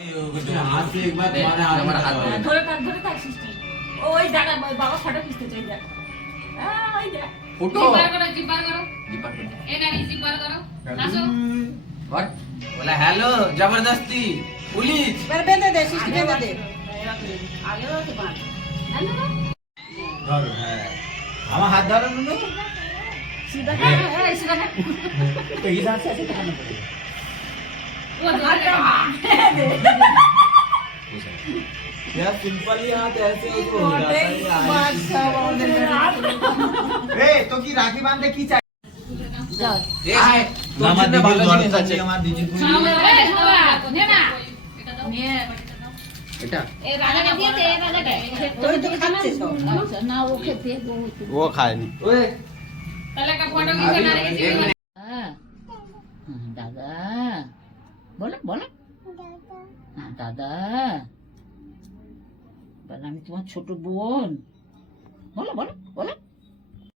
hello जबरदस्ती police আমার হাত ধরো নুনু तो हिसाब से ऐसे करना पड़ेगा यार सिंपल ही हाथ ऐसे हो तो हो जाता है तो की राखी बांधे की चाहिए तो जितने भालो जिनिस আছে আমার দিদি এটা এই রাজাকে দিয়ে দে রাজাকে তুই তো খাচ্ছিস না ও খেতে ও খায়নি ওই তাহলে একটা ফটো কিনে না রেখেছি হ্যাঁ দাদা বলো বলো দাদা বলো আমি তোমার ছোট বোন বলো বলো